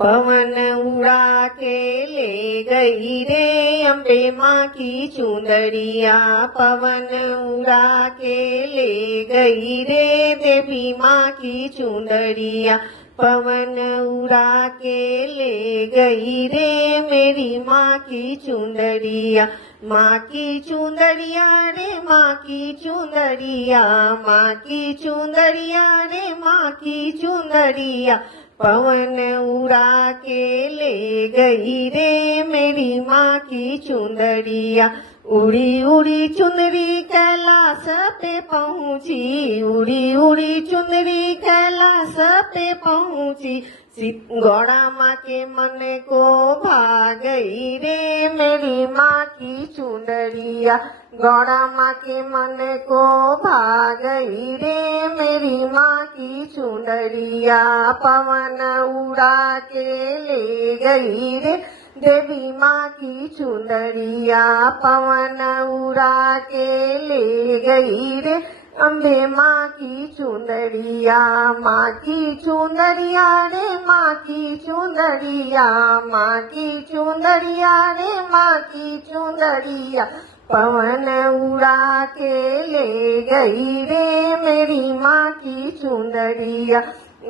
पवन उड़ा के ले गई रे अम्बे माँ की चुंदरिया, पवन उड़ा के ले गई रे देवी माँ की चुंदरिया, पवन उड़ा के ले गई रे मेरी माँ की चुंदरिया। माँ की चुंदरिया रे माँ की चुंदरिया, माँ की चुंदरिया रे माँ की चुंदरिया, पवन उड़ा के ले गई रे मेरी माँ की चुंदरिया। उड़ी उड़ी चुंदरी कैलाश पे पहुँची, उड़ी उड़ी चुंदरी कैलाश पे पहुँची, गौड़ा माँ के मन को भा गई रे मेरी माँ की चुंदरिया, गौड़ा माँ के मन को भा गई रे मेरी माँ की चुंदरिया। पवन उड़ा के ले गई रे देवी माँ की चुंदरिया, पवन उड़ा के ले गई रे अम्बे माँ की चुंदरिया। माँ की चुंदरिया रे माँ की चुंदरिया, माँ की चुंदरिया रे माँ की चुंदरिया, पवन उड़ा के ले गई रे मेरी माँ की चुंदरिया।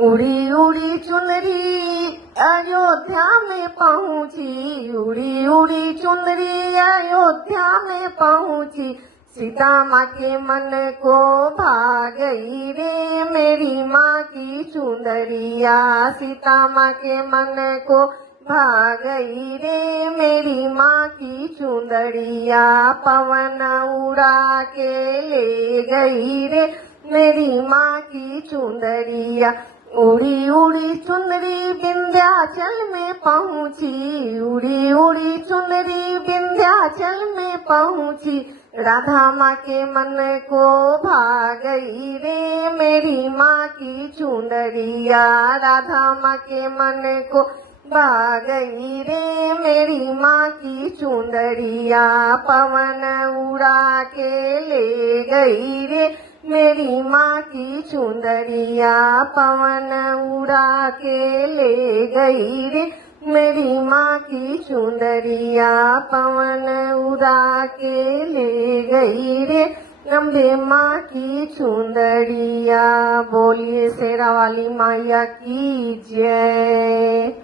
उड़ी उड़ी चुंदरी अयोध्या में पहुँची, उड़ी उड़ी चुंदरी अयोध्या में पहुँची, सीता माँ के मन को भा गई रे मेरी माँ की चुंदरिया, सीता माँ के मन को भा गई रे मेरी माँ की चुंदरिया। पवन उड़ा के ले गई रे मेरी माँ की चुंदरिया। उड़ी उड़ी चुंदरी विंध्याचल में पहुँची, उड़ी उड़ी चुंदरी विंध्याचल में पहुँची, राधा माँ के मन को भा गई रे मेरी माँ की चुंदरिया, राधा माँ के मन को भा गई रे मेरी माँ की चुंदरिया। पवन उड़ा के ले गई रे मेरी माँ की चुंदरिया, पवन उड़ा के ले गई रे मेरी माँ की चुंदरिया, पवन उड़ा के ले गई रे अम्बे माँ की चुंदरिया। बोलिए शेरा वाली मैया की जय।